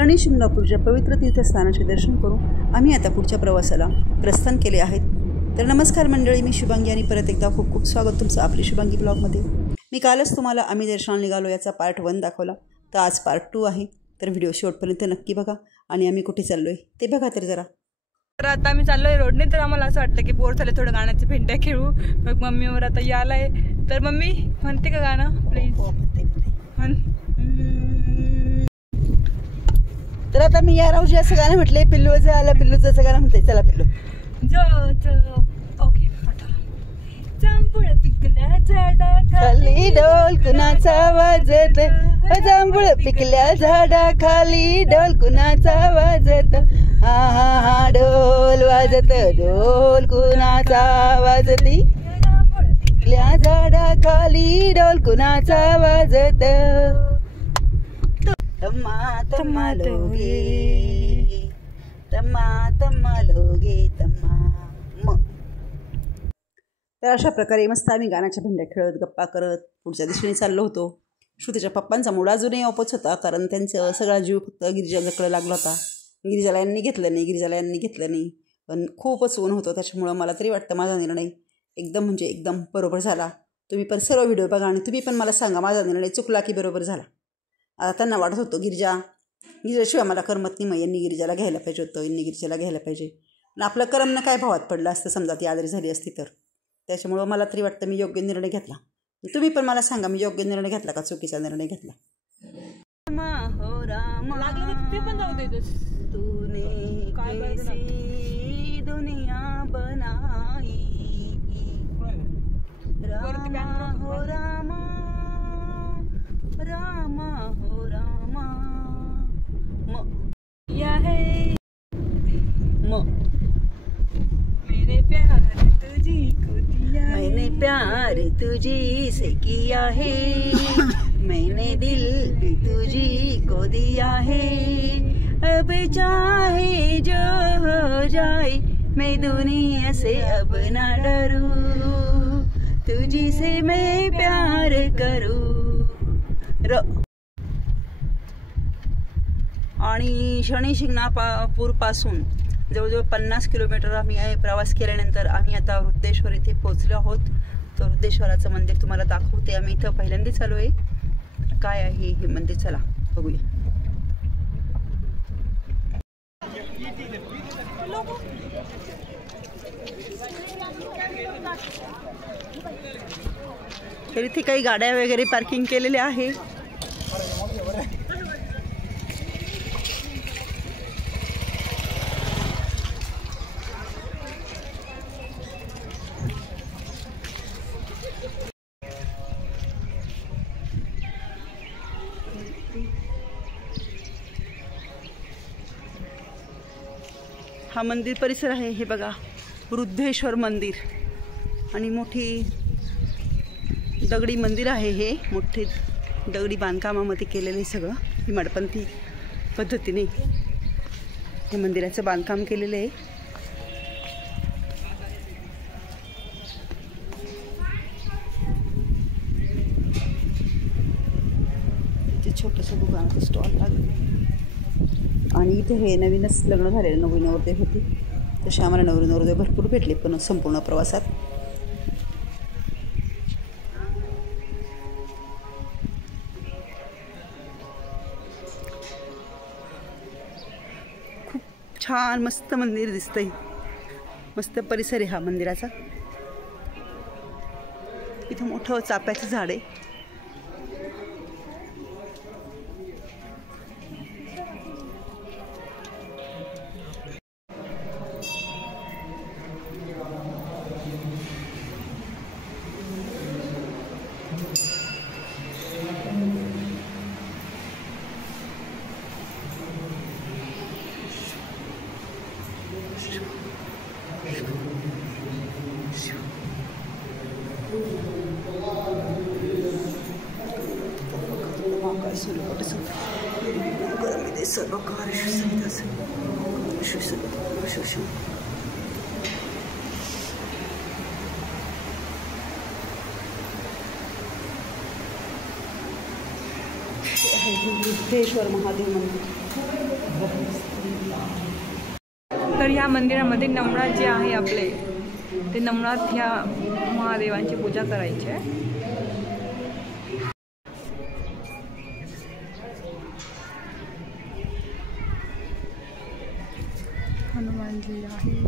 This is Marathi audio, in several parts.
शनी शिंगणापूरच्या पवित्र तीर्थस्थानाचे दर्शन करून आम्ही आता पुढच्या प्रवासाला प्रस्थान केले आहेत। तर नमस्कार मंडळी, मी शुभांगी आणि परत एकदा खूप खूप स्वागत तुमचं आपली शुभांगी ब्लॉगमध्ये। मी कालच तुम्हाला आम्ही दर्शनाला निघालो याचा पार्ट 1 दाखवला, तर आज पार्ट 2 आहे। तर व्हिडिओ शेवटपर्यंत नक्की बघा आणि आम्ही कुठे चाललोय ते बघा तर जरा। तर आता आम्ही चाललोय रोडने, तर आम्हाला असं वाटतं की बोर झाले, थोडं गाण्याचे भेंड्या खेळू। मग मम्मीवर आता यालाय, तर मम्मी म्हणते का गाणं प्लीज? म्हण। तर आता मी या रावजी असं गाणं म्हटलंय, पिल्लूचं आलं पिल्लूचं असं गाणं म्हणते। चला पिल्लू ओके। जांभूळ पिकल्या झाडा खाली ढोल कुणाचा वाजत, जांभूळ पिकल्या झाडा खाली ढोल कुणाचा वाजत, हा हा हा ढोल वाजत, ढोल कुणाचा वाजती, पिकल्या झाडा खाली ढोल कुणाचा वाजत, तम्मा तम्मा लोगे तम्मा तम्मा लोगे तम्मा। तर अशा प्रकारे मस्त आम्ही गाण्याच्या भेंड्या खेळत गप्पा करत पुढच्या दिशेने चाललो होतो। श्रुतीच्या पप्पांचा मूड अजूनही ऑपोच होता, कारण त्यांचा सगळा जीव फक्त गिरिजाकडे लागला होता। गिरिजाला यांनी घेतलं नाही, पण खूपच ऊन होतं, त्याच्यामुळं मला तरी वाटतं माझा निर्णय एकदम बरोबर झाला। तुम्ही पण सर्व व्हिडिओ बघा आणि तुम्ही पण मला सांगा माझा निर्णय चुकला की बरोबर झाला। आता त्यांना वाटत होतं गिरिजाशिवाय मला करमत नाही, मग यांनी गिरिजाला घ्यायला पाहिजे, पण आपलं करमणं काय भावात पडलं असतं समजा ती आजारी झाली असती तर। त्याच्यामुळं मला तरी वाटतं मी योग्य निर्णय घेतला। तुम्ही पण मला सांगा मी योग्य निर्णय घेतला का चुकीचा निर्णय घेतला? तूने कैसी दुनिया बनाई, रामा हो रामा, रामा हो रामा, या है मैंने प्यार तुझी से किया है, मैंने दिल भी तुझी को दिया है, अब चाहे जो हो जाए मैं दुनिया से अब ना डरूं, तुझी से मैं प्यार करूं। आणि शनी शिंगणापूर पासून जवळजवळ 50 किलोमीटर आम्ही प्रवास केल्यानंतर आम्ही आता वृद्धेश्वर इथे पोहोचलो आहोत। तर वृद्धेश्वराचं मंदिर तुम्हाला दाखवते। आम्ही इथं पहिल्यांदाच आलो आहे। काय आहे हे मंदिर, चला बघूया। तर इथे काही गाड्या वगैरे पार्किंग केलेल्या आहे। हा मंदिर परिसर आहे, हे बघा वृद्धेश्वर मंदिर, आणि मोठी दगडी मंदिर आहे। हे मोठे दगडी बांधकामामध्ये केलेले सगळं हिमाडपंथी पद्धतीने हे मंदिराचं बांधकाम केलेलं आहे। इथे छोटंसं दुकानाचं स्टॉल लागलं, आणि इथे हे नवीनच लग्न झालेले नवरी नवरदेव होते, तसे आम्हाला नवरी नवरदेव भरपूर भेटले पण संपूर्ण प्रवासात। खूप छान मस्त मंदिर दिसतंय, मस्त परिसर आहे हा मंदिराचा। इथं मोठं चाफ्याचं झाड आहे। वृद्धेश्वर महादेव मंदिर। तर ह्या मंदिरामध्ये नवनाथ जे आहे आपले ते नवनाथ ह्या महादेवांची पूजा करायची आहे. हनुमानजी आहे.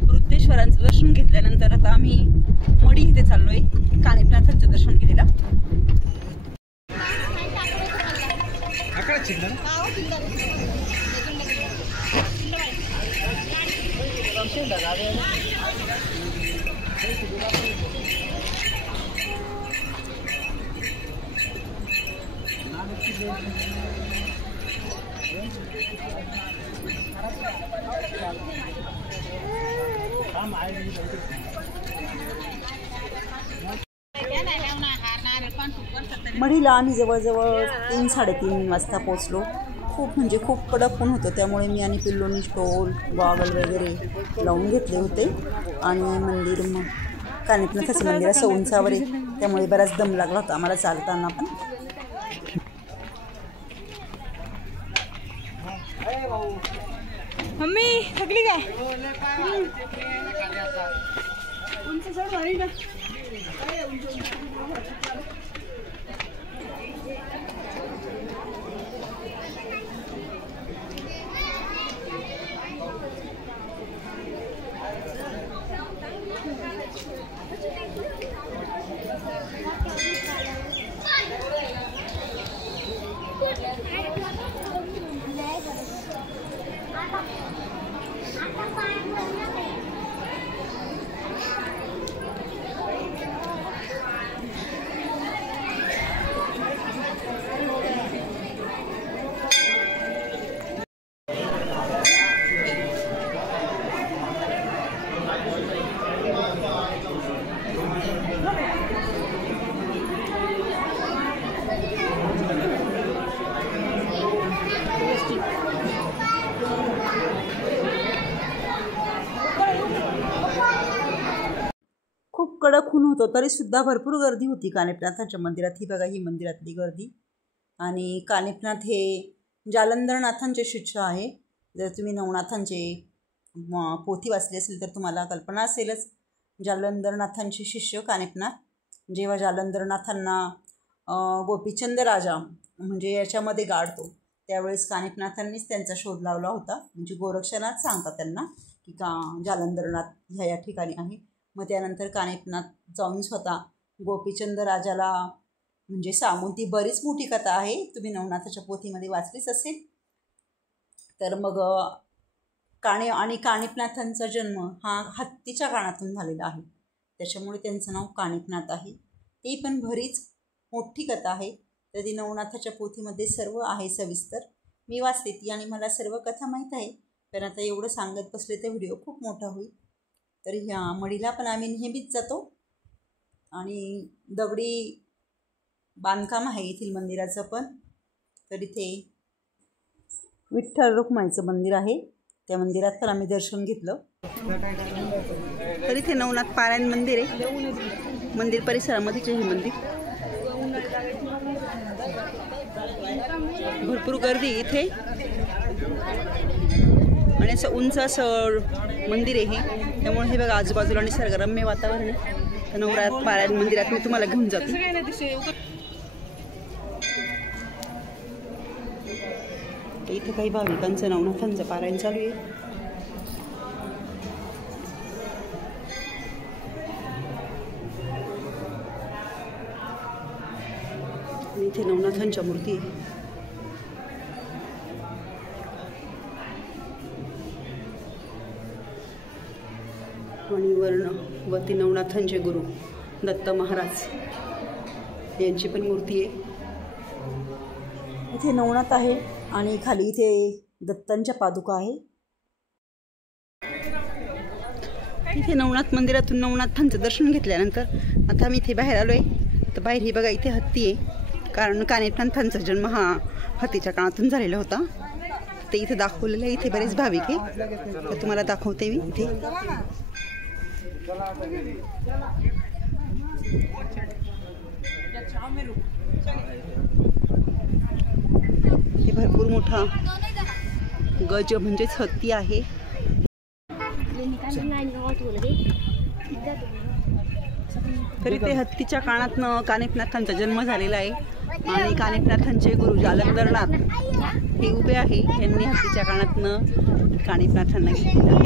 वृत्तेश्वरांचं दर्शन घेतल्यानंतर आता आम्ही मडी इथे चाललोय कानिपनाथांचं दर्शन घ्यायला. मढीला आम्ही जवळजवळ 3-3:30 वाजता पोचलो. खूप म्हणजे खूप कडक ऊन होतं, त्यामुळे मी आणि पिल्लोनी स्टोल गॉगल वगैरे लावून घेतले होते. आणि मंदिर मग कानिपनाथाचं मंदिर असं उंचावर आहे, त्यामुळे बराच दम लागला होता आम्हाला चालताना पण. मम्मी थकली काय? खूप कडक ऊन होतं तरीसुद्धा भरपूर गर्दी होती कानिपनाथांच्या मंदिरात. ही बघा, ही मंदिरातली गर्दी. आणि कानिपनाथ हे जालंधरनाथांचे शिष्य आहे. जर तुम्ही नवनाथांचे पोथी वाचली असेल तर तुम्हाला कल्पना असेलच. जालंधरनाथांचे शिष्य कानिपनाथ. जेव्हा जालंधरनाथांना गोपीचंद राजा म्हणजे याच्यामध्ये गाडतो, त्यावेळेस कानिपनाथांनीच त्यांचा शोध लावला होता. म्हणजे गोरक्षनाथ सांगतात त्यांना की जालंधरनाथ ह्या या ठिकाणी आहे. मग त्यानंतर कानिपनाथ जाऊन स्वतः गोपीचंद राजाला म्हणजे सांगून, ती बरीच मोठी कथा आहे, तुम्ही नवनाथाच्या पोथीमध्ये वाचलीच असेल. तर मग कानिपनाथांचा जन्म हा हत्तीच्या कानातून झालेला आहे, त्याच्यामुळे त्यांचं नाव कानिपनाथ आहे. ती पण बरीच मोठी कथा आहे. तर ती नवनाथाच्या पोथीमध्ये सर्व आहे सविस्तर. मी वाचते ती आणि मला सर्व कथा माहीत आहे, पण आता एवढं सांगत बसले तर व्हिडिओ खूप मोठा होईल. तर ह्या मढीला पण आम्ही नेहमीच जातो. आणि दगडी बांधकाम आहे येथील मंदिराचं पण. तर इथे विठ्ठल रुक्माईचं मंदिर आहे, त्या मंदिरात पण आम्ही दर्शन घेतलं. तर इथे नवनाथ पारायण मंदिर आहे. मंदिर परिसरामध्येच हे मंदिर. भरपूर गर्दी इथे आणि असं उंच असं मंदिर आहे हे, त्यामुळे हे बघा आजूबाजूला निसर्गरम्य वातावरण आहे. तर नवनाथ पारायण मंदिरात मी तुम्हाला घेऊन जाते. इथे काही भाविकांचं नवनाथांचं पारायण चालू आहे. इथे नवनाथांच्या मूर्ती आहे. मणिवर्ण वती नवनाथांचे गुरु दत्त महाराज यांची पण मूर्ती आहे. इथे नवनाथ आहे आणि खाली इथे दत्तांच्या पादुका आहे. इथे नवनाथ मंदिरातून नवनाथांचं दर्शन घेतल्यानंतर आता आम्ही इथे बाहेर आलो आहे. तर बाहेर ही बघा इथे हत्ती आहे, कारण कानिफनाथांचा जन्म हा हत्तीच्या काळातून झालेला होता. ते इथे दाखवलेलं आहे. इथे बरेच भाविक आहे, तर तुम्हाला दाखवते मी इथे. हे भरपूर मोठा गज म्हणजेच हत्ती आहे. तरी ते हत्तीच्या काळातनं कानिफनाथांचा जन्म झालेला आहे. आणि कानिफनाथांचे गुरु जालंधरनाथ हे उभे आहे. यांनी हत्तीच्या काळातनं कानिफनाथांना घेतलेलं.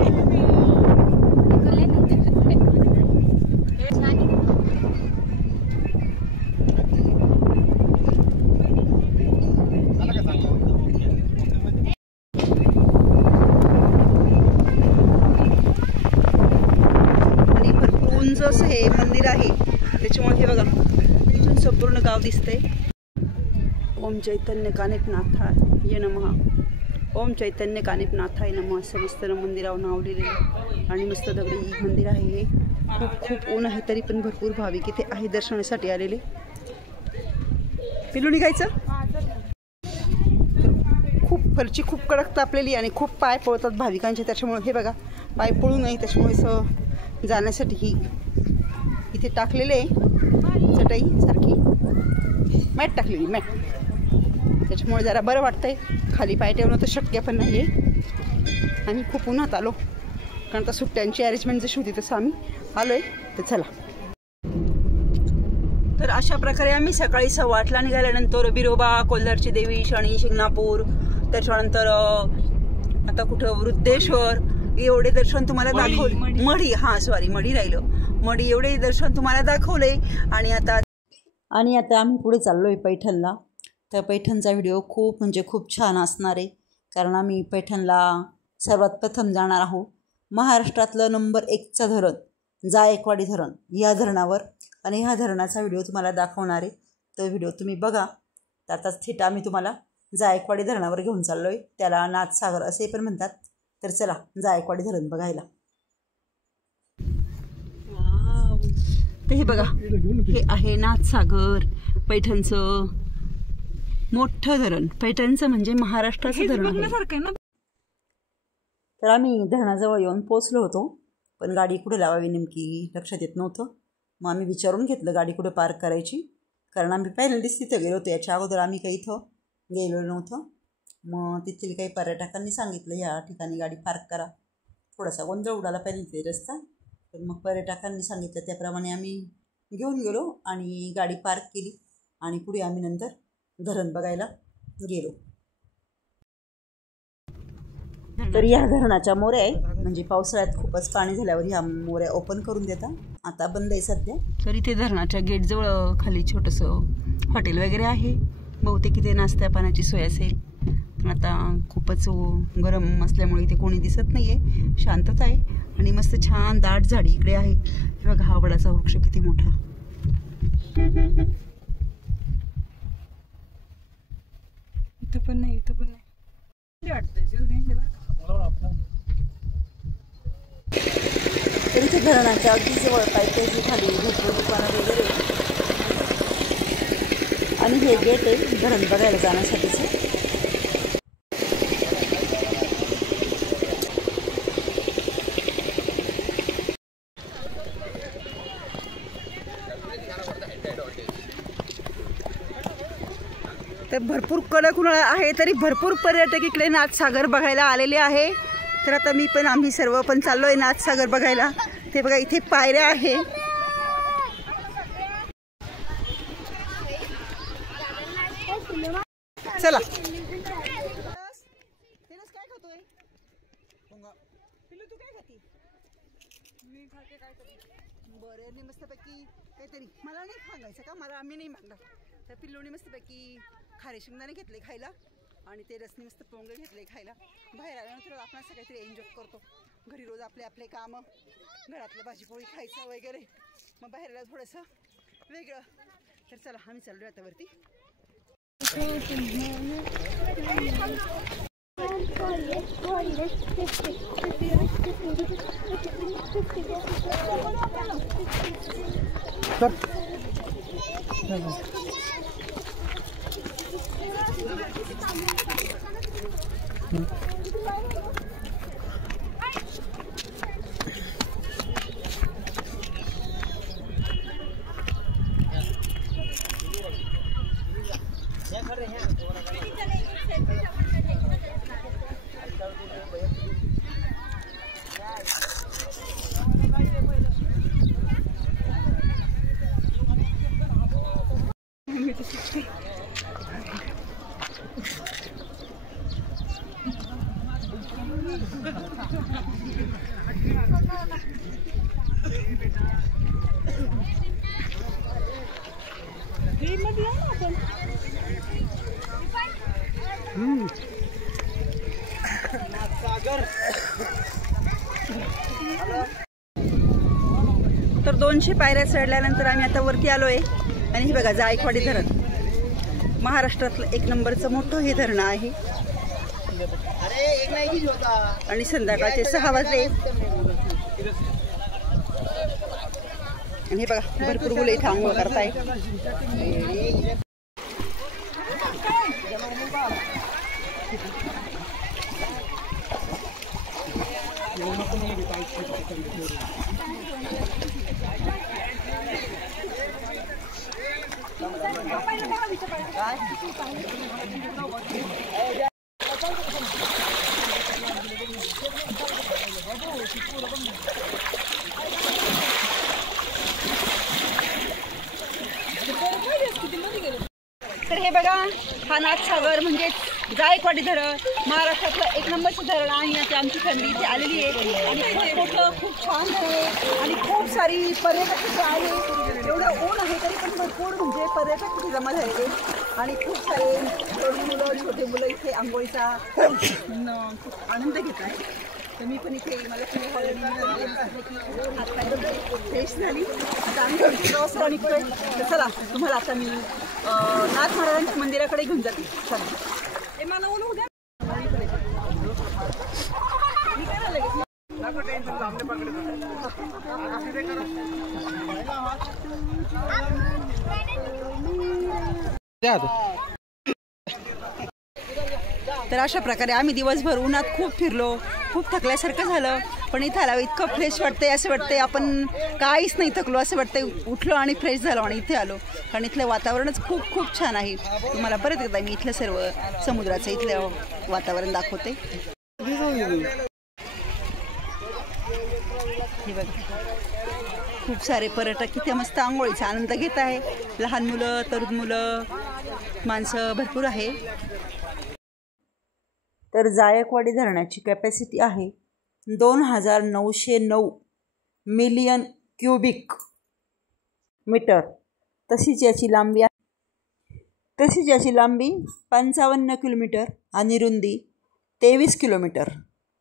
असं हे मंदिर आहे, त्याच्यामुळे हे बघा इथून संपूर्ण गाव दिसतंय. ओम चैतन्य कानिफनाथाय नमः, ओम चैतन्य कानिफनाथाय नमः असं मस्त मंदिरावर नाव लिहिलेलं. आणि मस्त दगडी मंदिर आहे हे. खूप ऊन आहे, तरी पण भरपूर भाविक इथे आहे दर्शनासाठी आलेले. पिलू निघायचं. खूप फरची खूप कडक तापलेली आणि खूप पाय पळतात भाविकांचे, त्याच्यामुळे हे बघा पाय पळू नये त्याच्यामुळे असं जाण्यासाठी ही इथे टाकलेले चटई सारखी मॅट टाकलेली मॅट, त्याच्यामुळे जरा बरं वाटतंय. खाली पाय ठेवणं तर शक्य पण नाही आहे. आम्ही खूप उन्हात आलो, कारण आता सुट्ट्यांची अरेंजमेंट जशी होती तसं आम्ही आलो आहे. तर चला, तर अशा प्रकारे आम्ही सकाळी 8:15ला निघाल्यानंतर बिरोबा, कोल्हारची देवी, शनी शिंगणापूर, त्याच्यानंतर आता कुठं वृद्धेश्वर, एवढे दर्शन तुम्हाला दाखवले. मढी राहिलं. मढी एवढे दर्शन तुम्हाला दाखवले. आणि आता आम्ही पुढे चाललोय पैठणला. तर पैठणचा व्हिडिओ खूप छान असणार आहे, कारण आम्ही पैठणला सर्वात प्रथम जाणार आहोत. महाराष्ट्रातलं नंबर 1चं धरण जायकवाडी धरण, या धरणावर. आणि ह्या धरणाचा व्हिडिओ तुम्हाला दाखवणार आहे. तर व्हिडिओ तुम्ही बघा. तर आता थेट आम्ही तुम्हाला जायकवाडी धरणावर घेऊन चाललोय. त्याला नाथसागर असे पण म्हणतात. तर चला जायकवाडी धरण बघायला. हे बघा, हे आहे नाथसागर, पैठणचं मोठं धरण. पैठणचं म्हणजे महाराष्ट्राचं धरण आहे. तर आम्ही धरणाजवळ येऊन पोचलो होतो, पण गाडी कुठे लावावी नेमकी लक्षात येत नव्हतं. मग आम्ही विचारून घेतलं गाडी कुठे पार्क करायची, कारण आम्ही पहिल्यांदाच तिथं गेलो होतो. याच्या अगोदर आम्ही काही इथं गेलो नव्हतं. मग तिथली काही पर्यटकांनी सांगितलं या ठिकाणी गाडी पार्क करा. थोडासा गोंधळ उडाला पहिली ते रस्ता, पण मग पर्यटकांनी सांगितलं त्याप्रमाणे आम्ही घेऊन गेलो आणि गाडी पार्क केली. आणि पुढे आम्ही नंतर धरण बघायला गेलो. तर या धरणाच्या मोऱ्या आहे, म्हणजे पावसाळ्यात खूपच पाणी झाल्यावर ह्या मोऱ्या ओपन करून देतात. आता बंद आहे सध्या. तर इथे धरणाच्या गेटजवळ खाली छोटंसं हॉटेल वगैरे आहे. बहुतेक इथे नाश्त्या पाण्याची सोय असेल. पण आता खूपच गरम असल्यामुळे इथे कोणी दिसत नाही आहे, शांतता आहे. आणि मस्त छान दाट झाडी इकडे आहे. बघा हा वडाचा वृक्ष किती मोठा. इथं पण नाही तर इथे धरणाच्या अगदी जवळ पायथ्याशी खाली भरपूर दुकानं वगैरे. आणि हे गेट आहे धरण बघायला जाण्यासाठीचं. तर भरपूर कडक उन्हाळा आहे, तरी भरपूर पर्यटक इकडे नाथसागर बघायला आलेले आहे. तर आता आम्ही सर्व पण चाललो आहे नाथसागर बघायला. ते बघा इथे पायऱ्या आहे. चला. काय खातोय पिल्लू, तू काय खाती? मी खाते काय करू. बरं, मस्तपैकी काहीतरी मला नाही सांगायचं का, आम्ही नाही मागला. तर पिल्लूने मस्तपैकी खारे शेंगदाणे घेतले खायला आणि ते रसने मस्त पोंगे घेतले खायला. बाहेर आल्यानंतर आपण असं काहीतरी एन्जॉय करतो. घरी रोज आपले कामं, घरातलं भाजीपोळी खायचं वगैरे, मग बाहेरला थोडंसं वेगळं. तर चला आम्ही चाललो आता वरती. तर 200 पायऱ्या चढल्यानंतर आम्ही आता वरती आलोय आणि हे बघा जायकवाडी धरण, महाराष्ट्रातलं 1 नंबरचं मोठं हे धरण आहे. आणि संध्याकाळचे 6 वाजले आणि हे बघा भरपूर मुलं इथे आंघोळ करताय. तर हे बघा हा नाथसागर म्हणजेच जायकवाडी धरण, महाराष्ट्रातलं 1 नंबरचं धरण आहे. आता आमची फॅमिली इथे आलेली आहे आणि खूप मोठं खूप छान आहे आणि खूप सारी पर्यटक तिथे आहे. एवढं ऊन आहे तरी पण भरपूर म्हणजे पर्यटक तिथे जमा झालेले आणि खूप सारे तरुण मुलं छोटे मुलं इथे आंघोळीचा खूप आनंद घेत आहे. तर मी पण इथे मला फ्रेश झाली आता आम्ही निघतोय. तर चला तुम्हाला आता मी नाथ महाराजांच्या मंदिराकडे घेऊन जाते. चला मला ऊन उद्या तर अशा प्रकारे आम्ही दिवसभर उन्हात खूप फिरलो, खूप थकल्यासारखं झालं. पण इथं आलं इतकं फ्रेश वाटतंय, असं वाटतंय आपण काहीच नाही थकलो असं वाटतंय. उठलो आणि फ्रेश झालो आणि इथे आलो कारण इथलं वातावरणच खूप खूप छान आहे. तुम्हाला परत एकदा मी इथलं सर्व समुद्राचं इथलं वातावरण दाखवते. हे बघा खूप सारे पर्यटक इथे मस्त आंघोळीचा आनंद घेत आहे. लहान मुलं, तरुण मुलं, माणसं भरपूर आहे. तर जायकवाडी धरणाची कॅपॅसिटी आहे 2909 मिलियन क्युबिक मीटर. तशीच याची लांबी 55 किलोमीटर आणि रुंदी 23 किलोमीटर.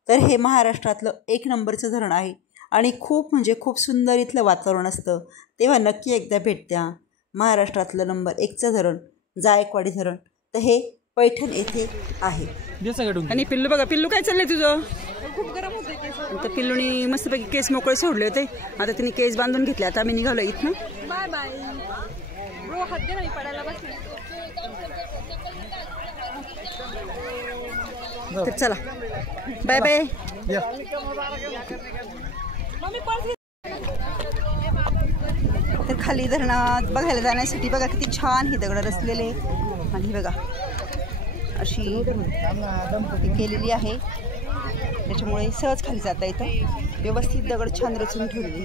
तर हे महाराष्ट्रातलं 1 नंबरचं धरण आहे आणि खूप म्हणजे खूप सुंदर इथलं वातावरण असतं. तेव्हा नक्की एकदा भेट द्या. महाराष्ट्रातलं नंबर 1चं धरण जायकवाडी धरण. तर हे पैठण येथे आहे. आणि पिल्लू बघा, पिल्लू काय चाललंय तुझं? खूप गरम होते केस. तर पिल्लूनी मस्तपैकी केस मोकळे सोडले होते, आता तिने केस बांधून घेतले. आता आम्ही निघालो इथनं. बाय बाय ब्रो, हात दे ना, मी पडायला बसले. तर चला बाय बाय. तर खाली धरणात बघायला जाण्यासाठी बघा किती छान हे दगड रचलेले आणि बघा अशी केलेली आहे, त्याच्यामुळे सहज खाली जाता येतं. व्यवस्थित दगड छान रचून ठेवलेली.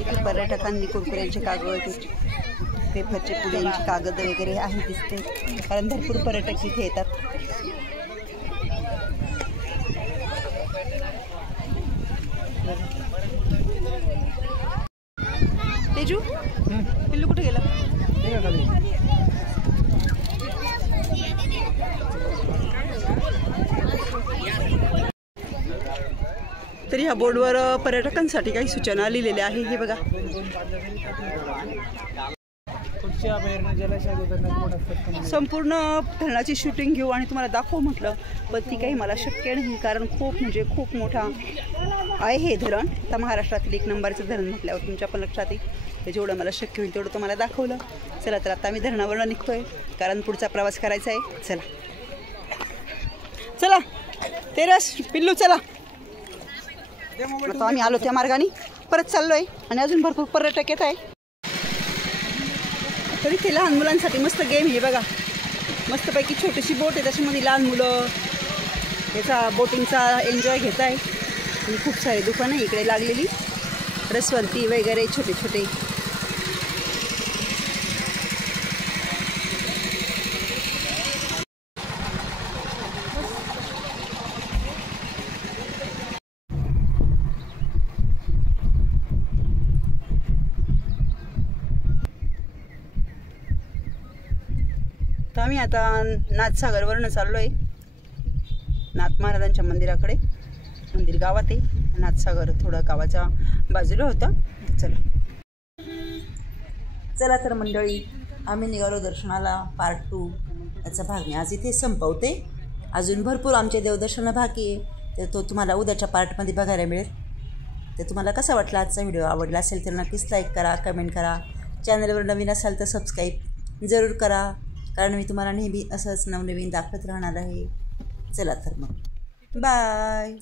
इथे पर्यटकांनी कुरकुऱ्यांचे कागद, पेपरचे पुड्यांचे कागद वगैरे आहे दिसते, कारण भरपूर पर्यटक इथे येतात. तेजू पिल्लू कुठे गेला? तर ह्या बोर्डवर पर्यटकांसाठी काही सूचना लिहिलेल्या आहे. हे बघा संपूर्ण धरणाची शूटिंग घेऊ आणि तुम्हाला दाखवू म्हटलं, पण ती काही मला शक्य नाही, कारण खूप म्हणजे खूप मोठा आहे हे धरण. तर महाराष्ट्रातील 1 नंबरचं धरण म्हटल्यावर तुमच्या पण लक्षात येईल. ते जेवढं मला शक्य होईल तेवढं तुम्हाला दाखवलं. चला तर आता आम्ही धरणावरून निघतोय कारण पुढचा प्रवास करायचा आहे. चला चला तेरस पिल्लू चला. आता आम्ही आलो त्या मार्गाने परत चाललो आहे आणि अजून भरपूर पर्यटक येत आहे. तरी ते लहान मुलांसाठी मस्त गेम हे बघा. मस्तपैकी छोटीशी बोट आहे त्याच्यामध्ये लहान मुलं याचा बोटिंगचा एन्जॉय घेत आहे. आणि खूप सारे दुकानं इकडे लागलेली रसवंती वगैरे छोटे छोटे. तर आम्ही आता नाथसागरवरनं चाललो आहे नाथ महाराजांच्या मंदिराकडे. मंदिर गावात आहे, नाथसागर थोडं गावाच्या बाजूला होतं. चला तर मंडळी आम्ही निघालो दर्शनाला. पार्ट 2 याचा भाग मी आज इथे संपवते. अजून भरपूर आमचे देवदर्शनं बाकी आहे तर तो तुम्हाला उद्याच्या पार्टमध्ये बघायला मिळेल. तर तुम्हाला कसा वाटला आजचा व्हिडिओ? आवडला असेल तर नक्कीच लाईक करा, कमेंट करा. चॅनलवर नवीन असाल तर सबस्क्राईब जरूर करा कारण मी तुम्हाला नेहमी असंच नवनवीन दाखवत राहणार आहे. चला तर मग बाय.